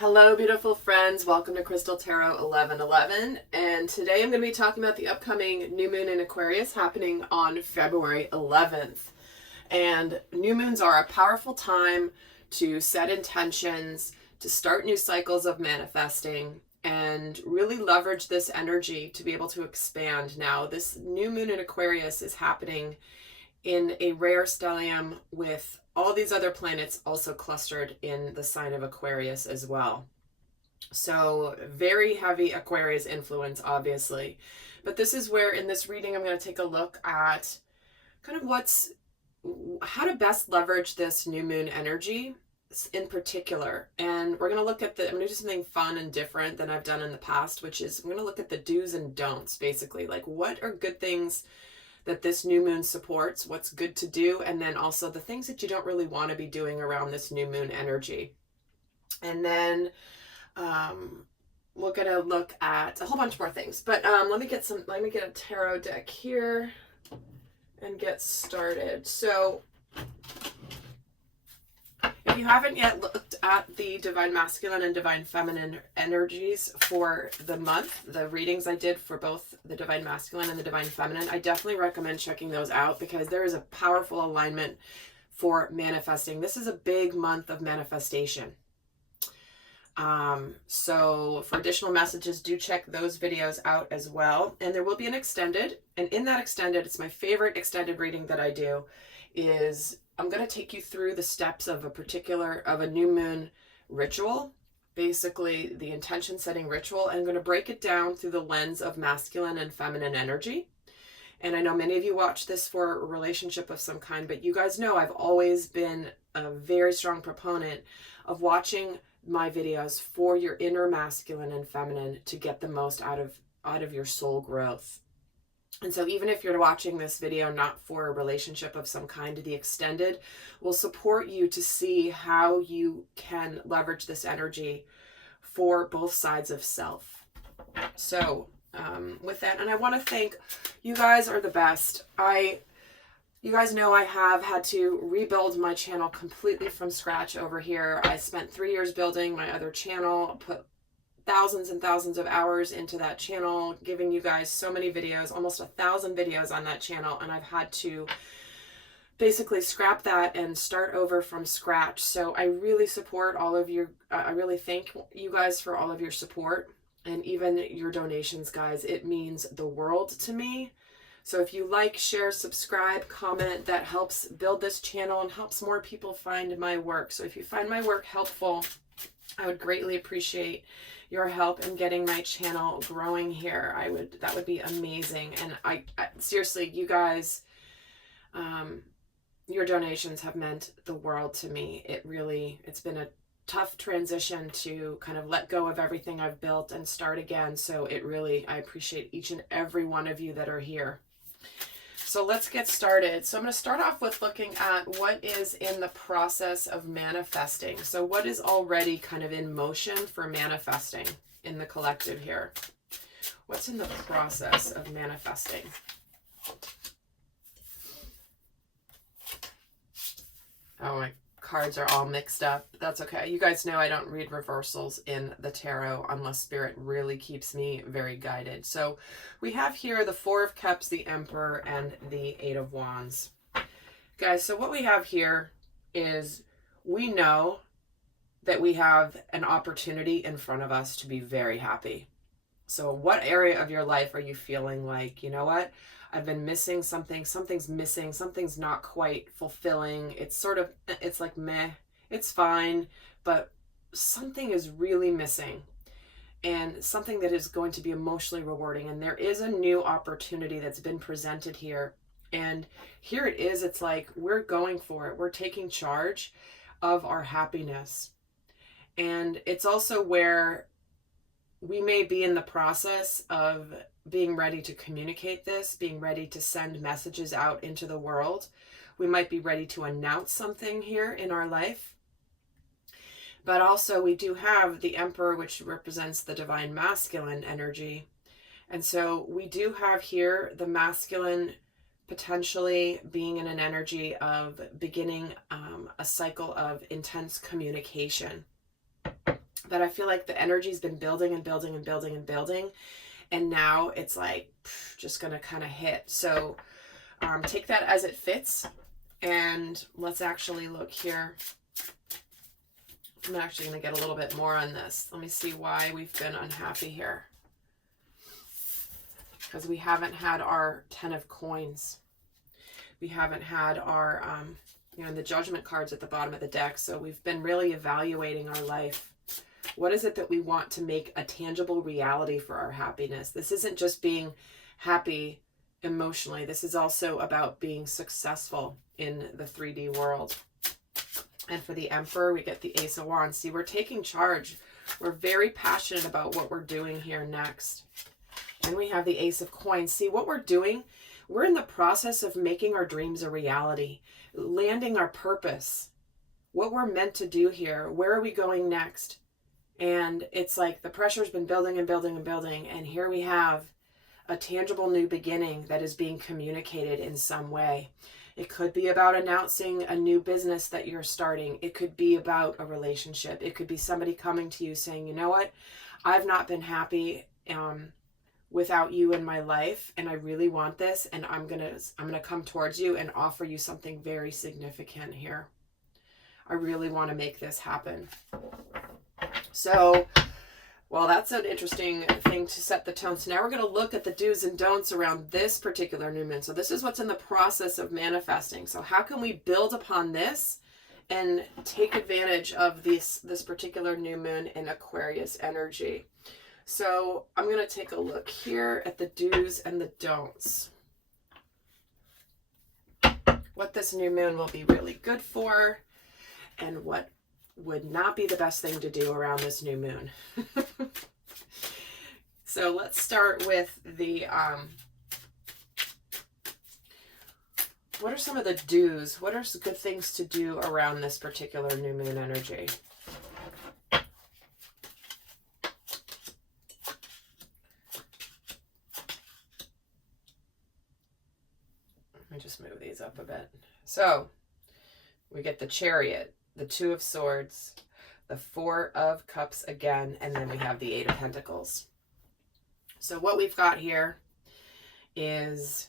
Hello, beautiful friends. Welcome to Crystal Tarot 1111. And today I'm going to be talking about the upcoming new moon in Aquarius happening on February 11th. And new moons are a powerful time to set intentions, to start new cycles of manifesting, and really leverage this energy to be able to expand. Now, this new moon in Aquarius is happening in a rare stellium with all these other planets also clustered in the sign of Aquarius as well. So very heavy Aquarius influence, obviously. But this is where in this reading I'm going to take a look at kind of how to best leverage this new moon energy in particular. And we're going to look at I'm going to do something fun and different than I've done in the past, which is I'm going to look at the do's and don'ts, basically. Like, what are good things that this new moon supports, what's good to do, and then also the things that you don't really want to be doing around this new moon energy. And then we're going to look at a whole bunch more things. But let me get a tarot deck here and get started. So if you haven't yet looked at the Divine Masculine and Divine Feminine energies for the month, the readings I did for both the Divine Masculine and the Divine Feminine, I definitely recommend checking those out because there is a powerful alignment for manifesting. This is a big month of manifestation. So for additional messages, do check those videos out as well. And there will be an extended, and in that extended, it's my favorite extended reading that I do, is I'm going to take you through the steps of a new moon ritual, basically the intention setting ritual. And I'm going to break it down through the lens of masculine and feminine energy. And I know many of you watch this for a relationship of some kind, but you guys know I've always been a very strong proponent of watching my videos for your inner masculine and feminine to get the most out of your soul growth. And so even if you're watching this video not for a relationship of some kind, the extended will support you to see how you can leverage this energy for both sides of self. So with that, and I want to thank you guys are the best. You guys know I have had to rebuild my channel completely from scratch over here. I spent 3 years building my other channel, put thousands and thousands of hours into that channel, giving you guys so many videos, almost 1,000 videos on that channel, and I've had to basically scrap that and start over from scratch. So I really support all of you. I really thank you guys for all of your support and even your donations, guys. It means the world to me. So if you like, share, subscribe, comment, that helps build this channel and helps more people find my work. So if you find my work helpful, I would greatly appreciate your help in getting my channel growing here. That would be amazing. And I seriously, you guys, your donations have meant the world to me. It's been a tough transition to kind of let go of everything I've built and start again. So I appreciate each and every one of you that are here. So let's get started. So I'm going to start off with looking at what is in the process of manifesting. So what is already kind of in motion for manifesting in the collective here? What's in the process of manifesting? Oh, my cards are all mixed up. That's okay. You guys know I don't read reversals in the tarot unless Spirit really keeps me very guided. So we have here the Four of Cups, the Emperor, and the Eight of Wands. Guys, so what we have here is we know that we have an opportunity in front of us to be very happy. So what area of your life are you feeling like, you know what? I've been missing something, something's missing, something's not quite fulfilling. It's like meh, it's fine, but something is really missing and something that is going to be emotionally rewarding. And there is a new opportunity that's been presented here. And here it is. It's like we're going for it. We're taking charge of our happiness. And it's also where we may be in the process of being ready to communicate this, being ready to send messages out into the world. We might be ready to announce something here in our life. But also we do have the Emperor, which represents the Divine Masculine energy. And so we do have here the masculine potentially being in an energy of beginning a cycle of intense communication. that I feel like the energy's been building and building and building and building. And now it's like just going to kind of hit. So take that as it fits. And let's actually look here. I'm actually going to get a little bit more on this. Let me see why we've been unhappy here. Because we haven't had our 10 of coins. We haven't had our, the judgment cards at the bottom of the deck. So we've been really evaluating our life. What is it that we want to make a tangible reality for our happiness? This isn't just being happy emotionally. This is also about being successful in the 3D world. And for the Emperor, we get the Ace of Wands. See, we're taking charge. We're very passionate about what we're doing here next. And we have the Ace of Coins. See, what we're doing, we're in the process of making our dreams a reality, landing our purpose, what we're meant to do here. Where are we going next? And it's like the pressure's been building and building and building. And here we have a tangible new beginning that is being communicated in some way. It could be about announcing a new business that you're starting. It could be about a relationship. It could be somebody coming to you saying, you know what, I've not been happy without you in my life, and I really want this, and I'm gonna come towards you and offer you something very significant here. I really want to make this happen. So, well, that's an interesting thing to set the tone. So now we're going to look at the do's and don'ts around this particular new moon. So this is what's in the process of manifesting. So how can we build upon this and take advantage of this particular new moon in Aquarius energy? So I'm going to take a look here at the do's and the don'ts. What this new moon will be really good for and what would not be the best thing to do around this new moon. So let's start with the, what are some of the do's? What are some good things to do around this particular new moon energy? Let me just move these up a bit. So we get the Chariot, the Two of Swords, the Four of Cups again, and then we have the Eight of Pentacles. So what we've got here is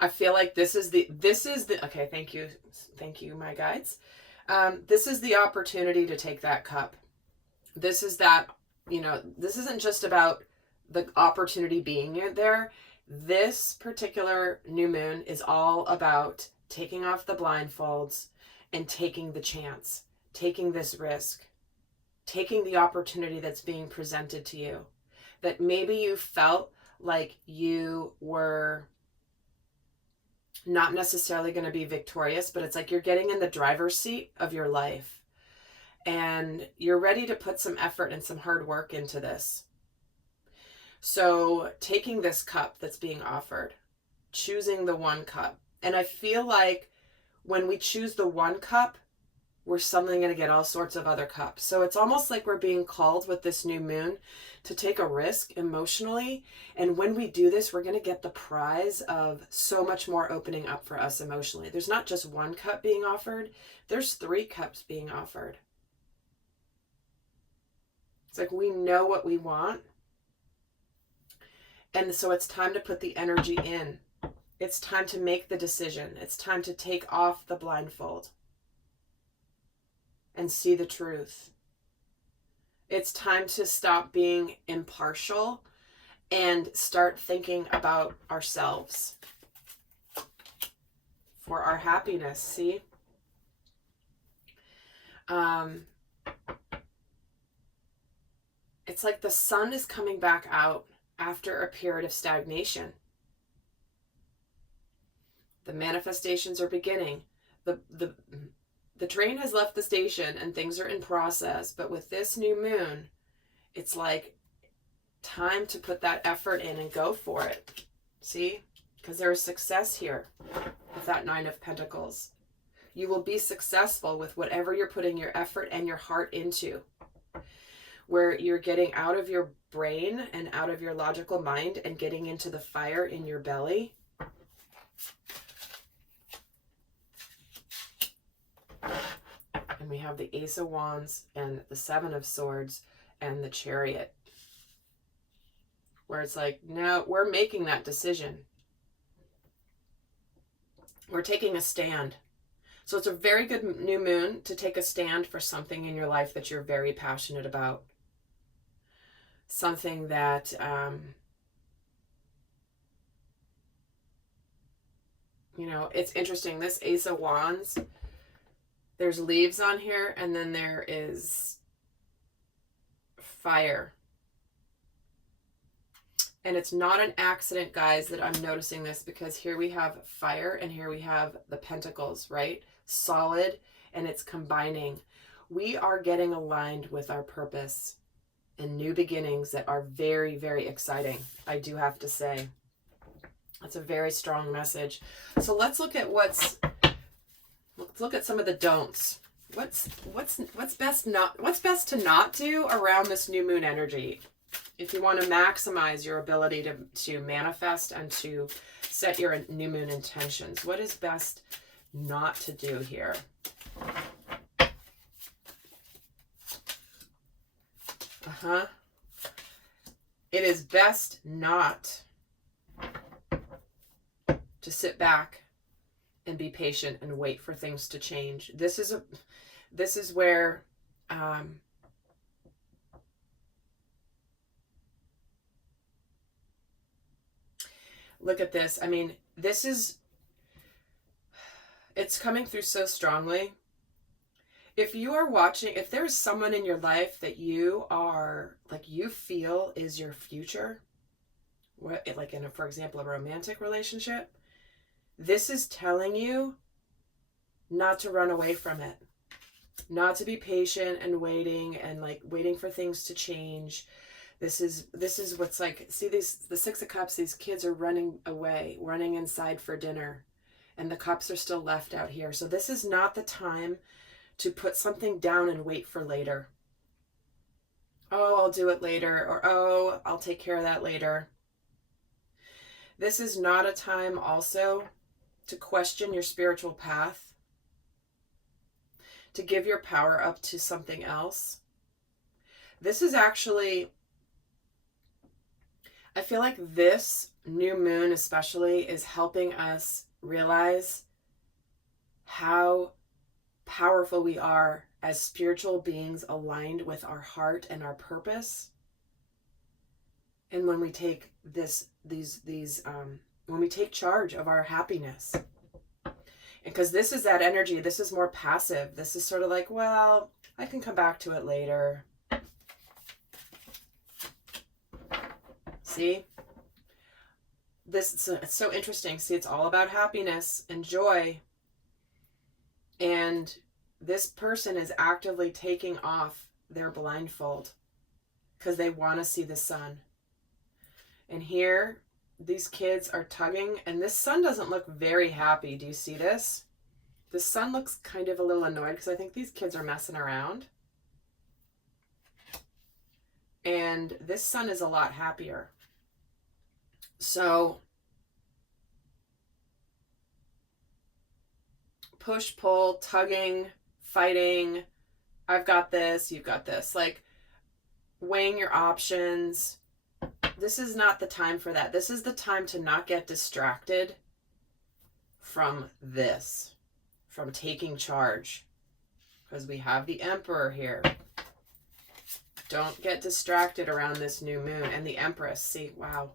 I feel like this is the okay, thank you my guides. This is the opportunity to take that cup. This is that, this isn't just about the opportunity being there. This particular new moon is all about taking off the blindfolds and taking the chance, taking this risk, taking the opportunity that's being presented to you, that maybe you felt like you were not necessarily going to be victorious, but it's like you're getting in the driver's seat of your life and you're ready to put some effort and some hard work into this. So taking this cup that's being offered, choosing the one cup. And I feel like when we choose the one cup, we're suddenly going to get all sorts of other cups. So it's almost like we're being called with this new moon to take a risk emotionally. And when we do this, we're going to get the prize of so much more opening up for us emotionally. There's not just one cup being offered. There's 3 cups being offered. It's like we know what we want. And so it's time to put the energy in. It's time to make the decision. It's time to take off the blindfold and see the truth. It's time to stop being impartial and start thinking about ourselves for our happiness. See? It's like the sun is coming back out after a period of stagnation. The manifestations are beginning. The train has left the station and things are in process, but with this new moon, it's like time to put that effort in and go for it. See? Because there is success here with that 9 of Pentacles. You will be successful with whatever you're putting your effort and your heart into. where you're getting out of your brain and out of your logical mind and getting into the fire in your belly. And we have the Ace of Wands and the Seven of Swords and the Chariot, where it's like, no, we're making that decision. We're taking a stand. So it's a very good new moon to take a stand for something in your life that you're very passionate about. Something that you know, it's interesting. This Ace of Wands, there's leaves on here, and then there is fire. And it's not an accident, guys, that I'm noticing this, because here we have fire and here we have the pentacles, right? Solid, and it's combining. We are getting aligned with our purpose and new beginnings that are very, very exciting, I do have to say. That's a very strong message. So let's look at let's look at some of the don'ts. What's best to not do around this new moon energy? If you want to maximize your ability to manifest and to set your new moon intentions, what is best not to do here? It is best not to sit back and be patient and wait for things to change. This is where look at this. I mean, it's coming through so strongly. If you are watching, if there's someone in your life that you feel is your future, like for example, a romantic relationship, this is telling you not to run away from it, not to be patient and waiting for things to change. This is what's like, see the Six of Cups, these kids are running away, running inside for dinner, and the cups are still left out here. So this is not the time to put something down and wait for later. Oh, I'll do it later, or oh, I'll take care of that later. This is not a time also to question your spiritual path, to give your power up to something else. This is actually, I feel like this new moon especially is helping us realize how powerful we are as spiritual beings aligned with our heart and our purpose. And when we take when we take charge of our happiness, because this is that energy, this is more passive. This is sort of like, well, I can come back to it later. See? It's so interesting. See, it's all about happiness and joy. And this person is actively taking off their blindfold because they want to see the sun. And here, these kids are tugging, and this sun doesn't look very happy. Do you see this? The sun looks kind of a little annoyed because I think these kids are messing around. And this sun is a lot happier. So, push, pull, tugging, fighting. I've got this, you've got this. Like, weighing your options. This is not the time for that. This is the time to not get distracted from this, from taking charge. Because we have the Emperor here. Don't get distracted around this new moon. And the Empress, see, wow.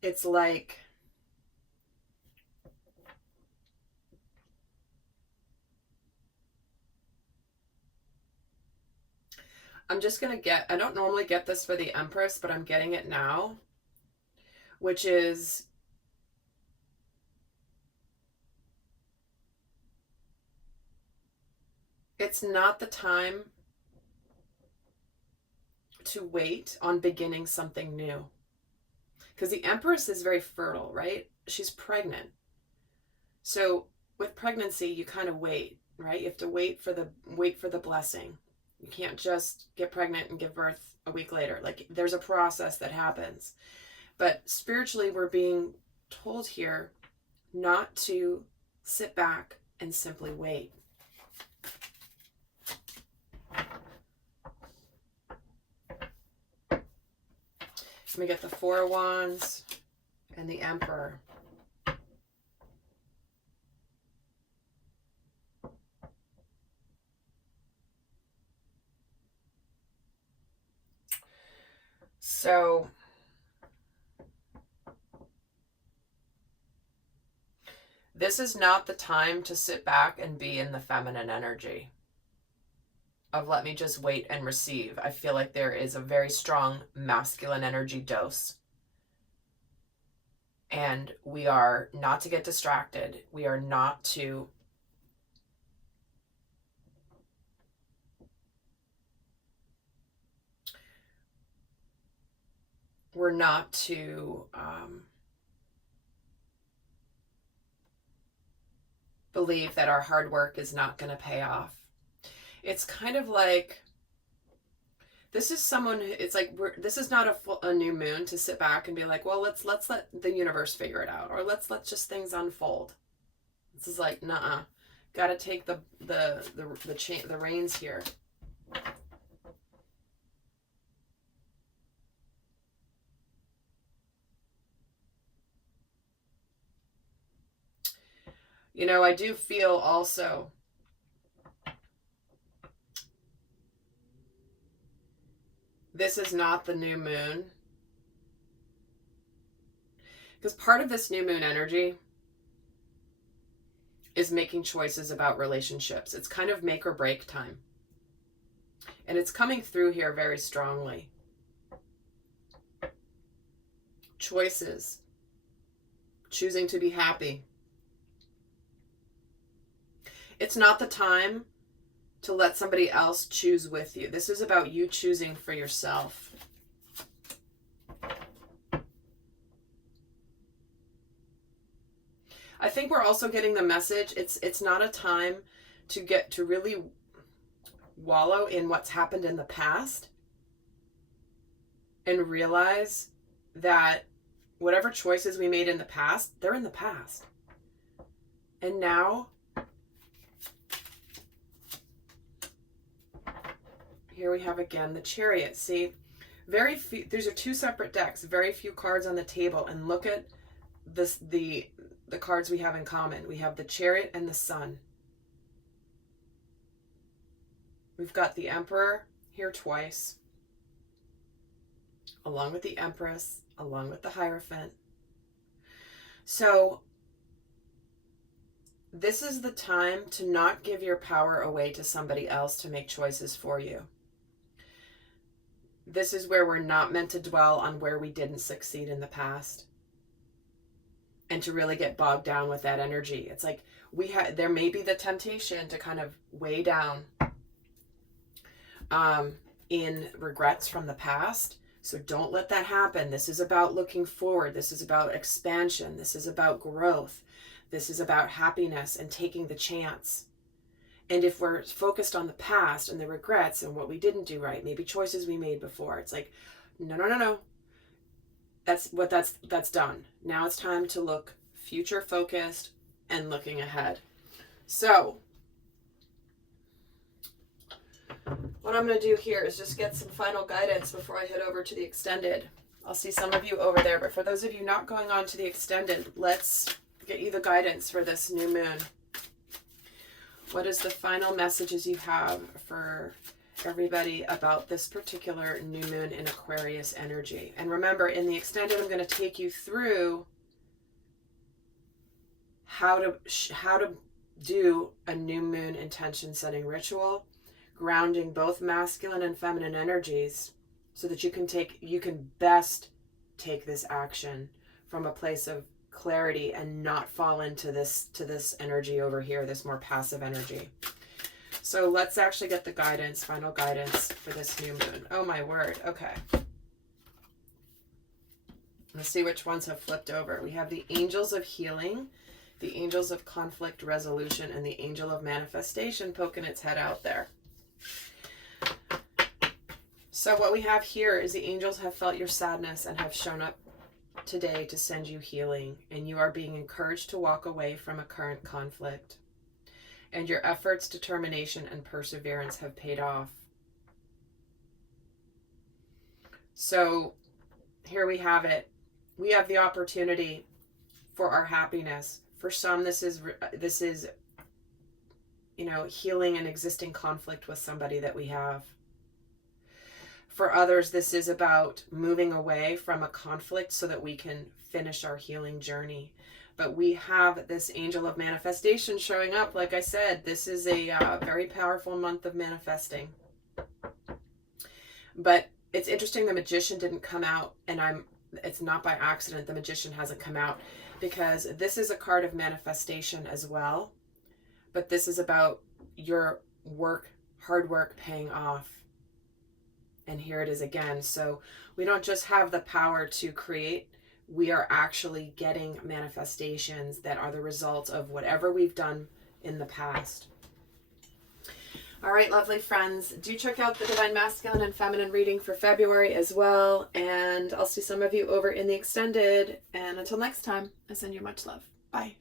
It's like, I'm just going to I don't normally get this for the Empress, but I'm getting it now, which is, it's not the time to wait on beginning something new. Because the Empress is very fertile, right? She's pregnant. So with pregnancy, you kind of wait, right? You have to wait for the blessing. You can't just get pregnant and give birth a week later. Like, there's a process that happens. But spiritually, we're being told here not to sit back and simply wait. Let me get the Four of Wands and the Emperor. So this is not the time to sit back and be in the feminine energy of let me just wait and receive. I feel like there is a very strong masculine energy dose. And we are not to get distracted. We are not to believe that our hard work is not going to pay off. It's kind of like, this is someone, it's like, this is not a new moon to sit back and be like, well, let's let the universe figure it out, or let's let just things unfold. This is like, nuh-uh. Got to take the reins here. You know, I do feel also this is not the new moon. Because part of this new moon energy is making choices about relationships. It's kind of make or break time. And it's coming through here very strongly. Choices. Choosing to be happy. It's not the time to let somebody else choose with you. This is about you choosing for yourself. I think we're also getting the message. It's not a time to really wallow in what's happened in the past and realize that whatever choices we made in the past, they're in the past. And now, here we have again the Chariot. See, very few, these are two separate decks, very few cards on the table, and look at this, the cards we have in common. We have the Chariot and the Sun. We've got the Emperor here twice, along with the Empress, along with the Hierophant. So this is the time to not give your power away to somebody else to make choices for you. This is where we're not meant to dwell on where we didn't succeed in the past and to really get bogged down with that energy. It's like there may be the temptation to kind of weigh down in regrets from the past. So don't let that happen. This is about looking forward. This is about expansion. This is about growth. This is about happiness and taking the chance. And if we're focused on the past and the regrets and what we didn't do right, maybe choices we made before, it's like, no. That's done. Now it's time to look future focused and looking ahead. So what I'm going to do here is just get some final guidance before I head over to the extended. I'll see some of you over there, but for those of you not going on to the extended, let's get you the guidance for this new moon. What is the final messages you have for everybody about this particular new moon in Aquarius energy? And remember, in the extended, I'm going to take you through how to do a new moon intention setting ritual, grounding both masculine and feminine energies, so that you can best take this action from a place of clarity and not fall into this energy over here, this more passive energy. So let's actually get the guidance, final guidance for this new moon. Oh my word. Okay. Let's see which ones have flipped over. We have the Angels of Healing, The angels of conflict resolution and the angel of manifestation poking its head out there. So what we have here is the angels have felt your sadness and have shown up today to send you healing, and you are being encouraged to walk away from a current conflict. And your efforts, determination, and perseverance have paid off. So here we have it. We have the opportunity for our happiness. For some, this is healing an existing conflict with somebody that we have. For others, this is about moving away from a conflict so that we can finish our healing journey. But we have this angel of manifestation showing up. Like I said, this is a very powerful month of manifesting. But it's interesting the Magician didn't come out, and it's not by accident the Magician hasn't come out, because this is a card of manifestation as well. But this is about your hard work paying off. And here it is again. So we don't just have the power to create, we are actually getting manifestations that are the results of whatever we've done in the past. All right, lovely friends, do check out the Divine Masculine and Feminine reading for February as well. And I'll see some of you over in the extended. And until next time, I send you much love. Bye.